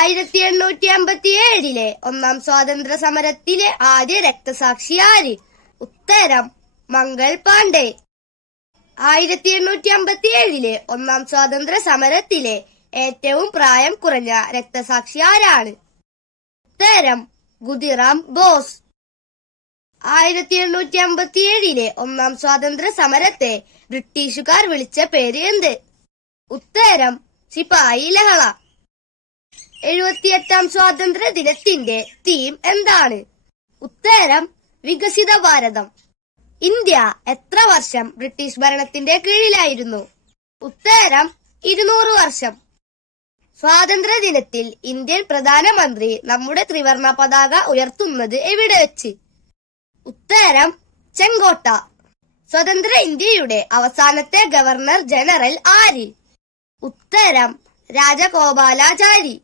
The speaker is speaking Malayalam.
ആയിരത്തി എണ്ണൂറ്റി അമ്പത്തി ഏഴിലെ ഒന്നാം സ്വാതന്ത്ര്യ സമരത്തിലെ ആദ്യ രക്തസാക്ഷി ആര് ഉത്തരം മംഗൾ പാണ്ഡെ. ആയിരത്തി എണ്ണൂറ്റി അമ്പത്തി ഏഴിലെ ഒന്നാം സ്വാതന്ത്ര്യ സമരത്തിലെ ഏറ്റവും പ്രായം കുറഞ്ഞ രക്തസാക്ഷി ആരാണ് ഉത്തരം ഗുതിറാം ബോസ്. ആയിരത്തി എണ്ണൂറ്റി അമ്പത്തി ഏഴിലെ ഒന്നാം സ്വാതന്ത്ര്യ സമരത്തെ ബ്രിട്ടീഷുകാർ വിളിച്ച പേര് എന്ത്? ഉത്തരം സിപായി ലഹള. എഴുപത്തിയെട്ടാം സ്വാതന്ത്ര്യ ദിനത്തിന്റെ തീം എന്താണ്? ഉത്തരം വികസിത ഭാരതം. ഇന്ത്യ എത്ര വർഷം ബ്രിട്ടീഷ് ഭരണത്തിന്റെ കീഴിലായിരുന്നു? ഉത്തരം ഇരുന്നൂറ് വർഷം. സ്വാതന്ത്ര്യ ദിനത്തിൽ ഇന്ത്യൻ പ്രധാനമന്ത്രി നമ്മുടെ ത്രിവർണ പതാക ഉയർത്തുന്നത് എവിടെ വെച്ച്? ഉത്തരം ചെങ്കോട്ട. സ്വതന്ത്ര ഇന്ത്യയുടെ അവസാനത്തെ ഗവർണർ ജനറൽ ആര്? ഉത്തരം രാജഗോപാലാചാരി.